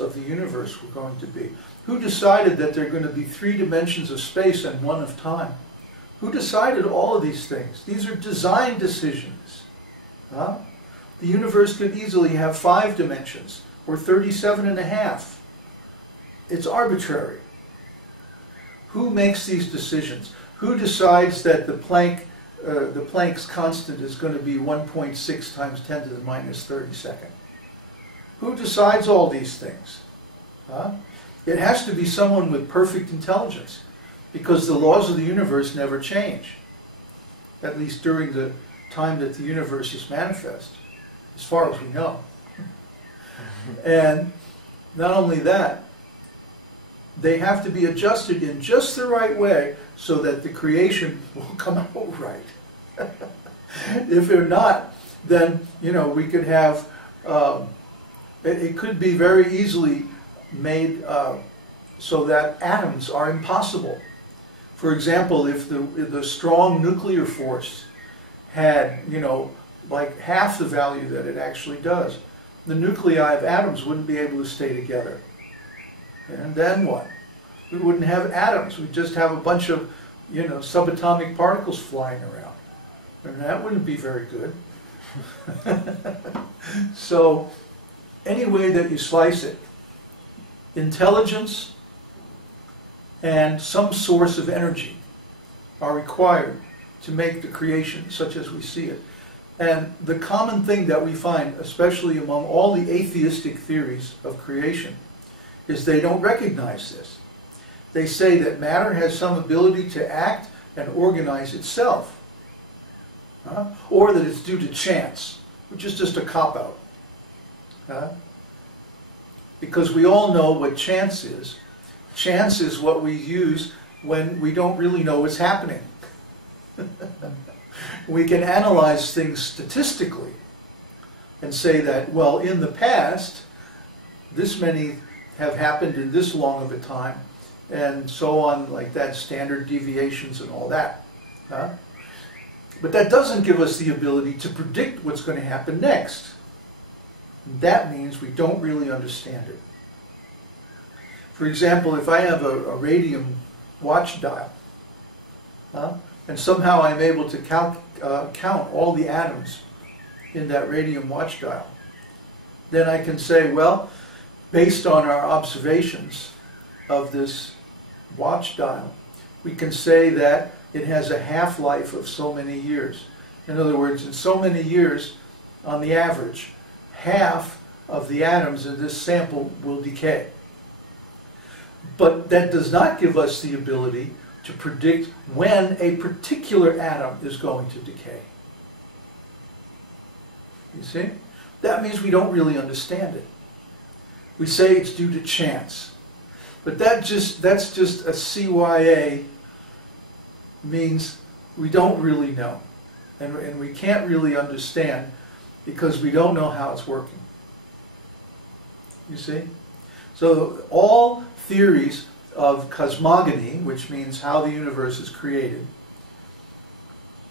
of the universe were going to be? Who decided that there are going to be 3 dimensions of space and 1 of time? Who decided all of these things? These are design decisions. Huh? The universe could easily have 5 dimensions or 37.5. It's arbitrary. Who makes these decisions? Who decides that the Planck's constant is going to be 1.6 times 10 to the minus 32nd? Who decides all these things? Huh? It has to be someone with perfect intelligence, because the laws of the universe never change, at least during the time that the universe is manifest, as far as we know. And not only that, they have to be adjusted in just the right way so that the creation will come out right. If they're not, then, you know, we could have, it could be very easily made so that atoms are impossible. For example, if the strong nuclear force had, you know, like half the value that it actually does, the nuclei of atoms wouldn't be able to stay together. And then what? We wouldn't have atoms. We'd just have a bunch of, you know, subatomic particles flying around. And that wouldn't be very good. So, any way that you slice it, intelligence and some source of energy are required to make the creation such as we see it. And the common thing that we find, especially among all the atheistic theories of creation, is they don't recognize this. They say that matter has some ability to act and organize itself, or that it's due to chance, which is just a cop-out. Because we all know what chance is. Chance is what we use when we don't really know what's happening. We can analyze things statistically and say that, well, in the past, this many have happened in this long of a time, and so on, like that, standard deviations and all that. But that doesn't give us the ability to predict what's going to happen next. That means we don't really understand it. For example, if I have a radium watch dial, and somehow I'm able to count all the atoms in that radium watch dial, then I can say, well, based on our observations of this watch dial, we can say that it has a half-life of so many years. In other words, in so many years, on the average, half of the atoms in this sample will decay. But that does not give us the ability to predict when a particular atom is going to decay. You see? That means we don't really understand it. We say it's due to chance. But that's just a CYA, means we don't really know. And we can't really understand because we don't know how it's working. You see? So all theories of cosmogony, which means how the universe is created,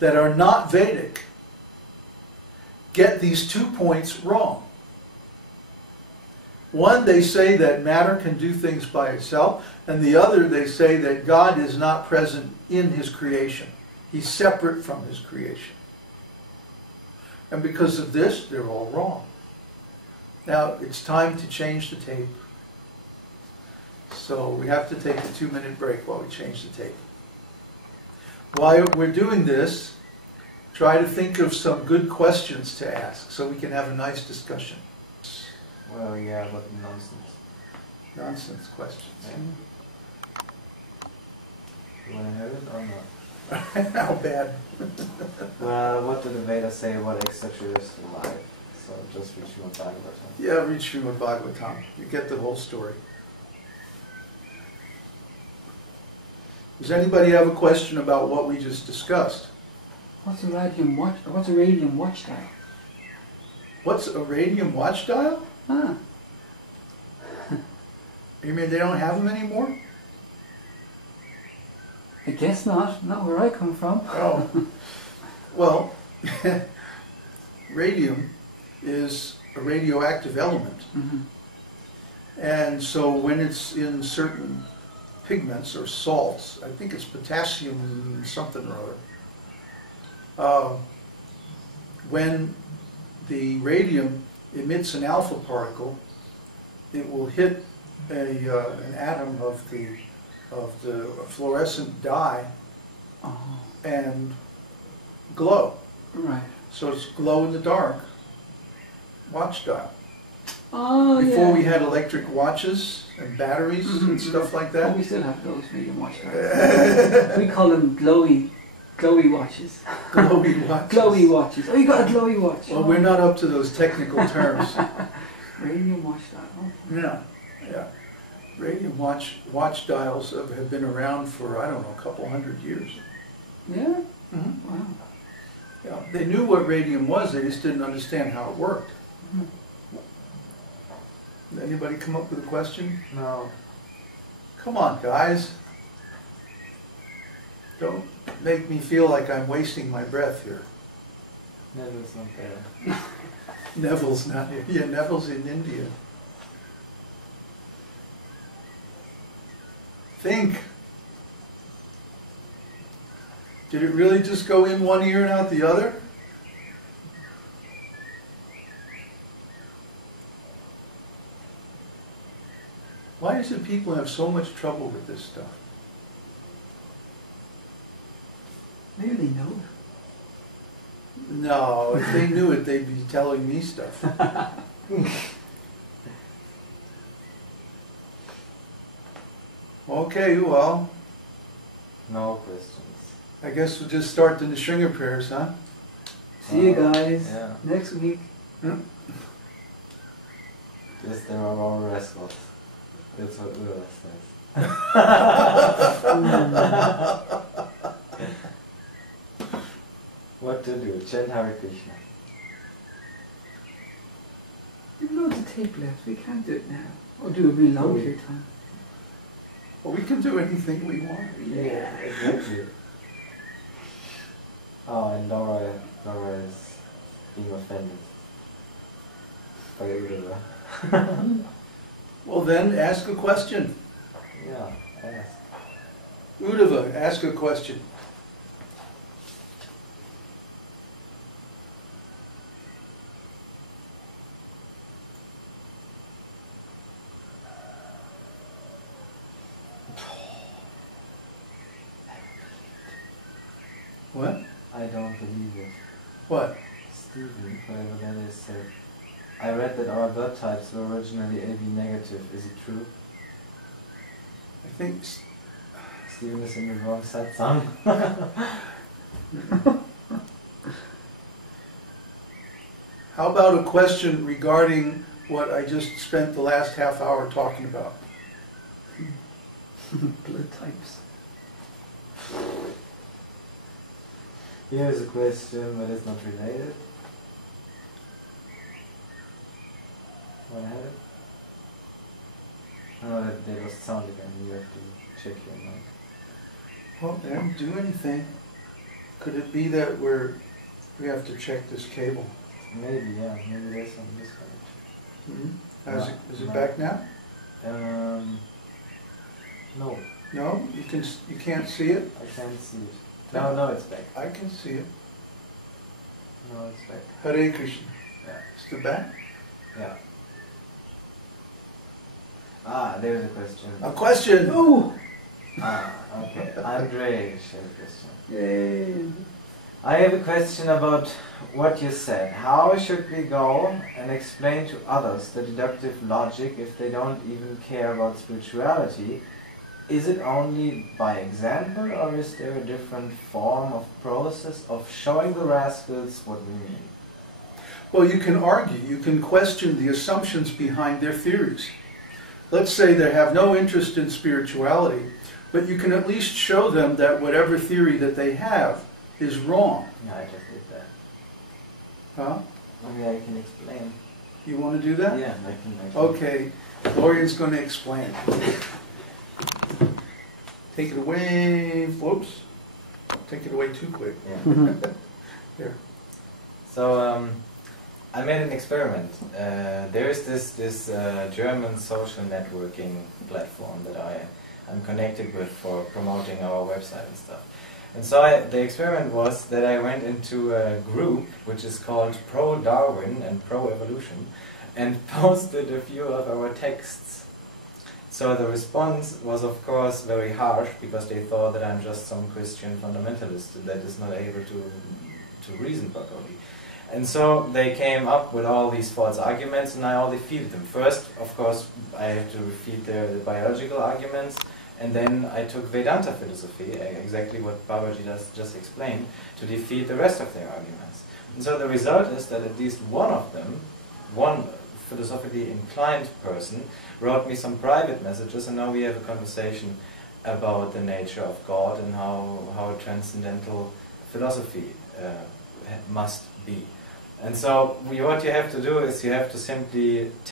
that are not Vedic, get these 2 points wrong. One, they say that matter can do things by itself, and the other, they say that God is not present in his creation. He's separate from his creation. And because of this, they're all wrong. Now, it's time to change the tape. So we have to take a 2-minute break while we change the tape. While we're doing this, try to think of some good questions to ask so we can have a nice discussion. Well, yeah, but nonsense. Nonsense questions. Yeah. You want to have it or not? How bad? Well, what do the Vedas say about extraterrestrial life? So just read Srimad Bhagavatam. Yeah, read Srimad Bhagavatam. You get the whole story. Does anybody have a question about what we just discussed? What's a radium watch? What's a radium watch dial? What's a radium watch dial? Ah. You mean they don't have them anymore? I guess not. Not where I come from. Oh. Well, radium is a radioactive element. Mm-hmm. And so when it's in certain pigments or salts, I think it's potassium something or other, when the radium emits an alpha particle, it will hit an atom of the fluorescent dye and glow. Right. So it's glow in the dark watch dial. Oh, Before we had electric watches and batteries and stuff like Oh, that. we still have those medium watch dials. We call them glowy watches. Glowy watches. Glowy watches. Oh, you got a glowy watch. Well, we're not up to those technical terms. Radium watch dial. Okay. Yeah, yeah. Radium watch dials have been around for, I don't know, a couple hundred years. Yeah? Mm-hmm. Wow. Yeah, they knew what radium was, they just didn't understand how it worked. Anybody come up with a question? No. Come on, guys. Don't make me feel like I'm wasting my breath here. Neville's not there. Neville's not here. Yeah, Neville's in India. Think. Did it really just go in one ear and out the other? Why is it people have so much trouble with this stuff? Maybe they know. No, if they knew it, they'd be telling me stuff. Okay, well, No questions. I guess we'll just start the Nisringa prayers, huh? See you guys Yeah. next week. Yes, there are all rascals. That's what Ula says. What to do? Chant Hare Krishna. We've loads of tape left. We can't do it now. Or do it really long period of time. Well, we can do anything we want. Yeah, exactly. Oh, and Laura is being offended by Ula. Well, then ask a question. Yeah, ask. Uddhava, ask a question. What? I don't believe it. What? Stephen, whatever that is, said, I read that our blood types were originally AB negative. Is it true? I think... Stephen is in the wrong satsang. How about a question regarding what I just spent the last half hour talking about? Blood types. Here's a question, but it's not related. Want to have it? Oh, they lost sound again. You have to check your mic. Well, they don't do anything. Could it be that we have to check this cable? Maybe, yeah. Maybe there's some disconnect. Is it back now? No, No? You can't see it? I can't see it. No, it's back. I can see it. No, it's back. Hare Krishna. Yeah. Is it back? Yeah. Ah, there's a question. A question! Oh! Ah, okay. Andre has a question. Yay! I have a question about what you said. How should we go and explain to others the deductive logic if they don't even care about spirituality? Is it only by example, or is there a different form of process of showing the rascals what we mean? Well, you can argue, you can question the assumptions behind their theories. Let's say they have no interest in spirituality, but you can at least show them that whatever theory that they have is wrong. Yeah, I just did that. Huh? Maybe I can explain. You want to do that? Yeah, I can. Okay, Gloria's going to explain. Take it away. Whoops. Don't take it away too quick. Yeah. There. So, I made an experiment. There is this German social networking platform that I'm connected with for promoting our website and stuff. And so the experiment was that I went into a group which is called Pro-Darwin and Pro-Evolution and posted a few of our texts. So the response was of course very harsh because they thought that I'm just some Christian fundamentalist that is not able to reason properly. And so they came up with all these false arguments and I all defeated them. First, of course, I have to defeat the biological arguments, and then I took Vedanta philosophy, exactly what Babaji just explained, to defeat the rest of their arguments. And so the result is that at least one of them, one philosophically inclined person, wrote me some private messages, and now we have a conversation about the nature of God and how transcendental philosophy must be. And so what you have to do is you have to simply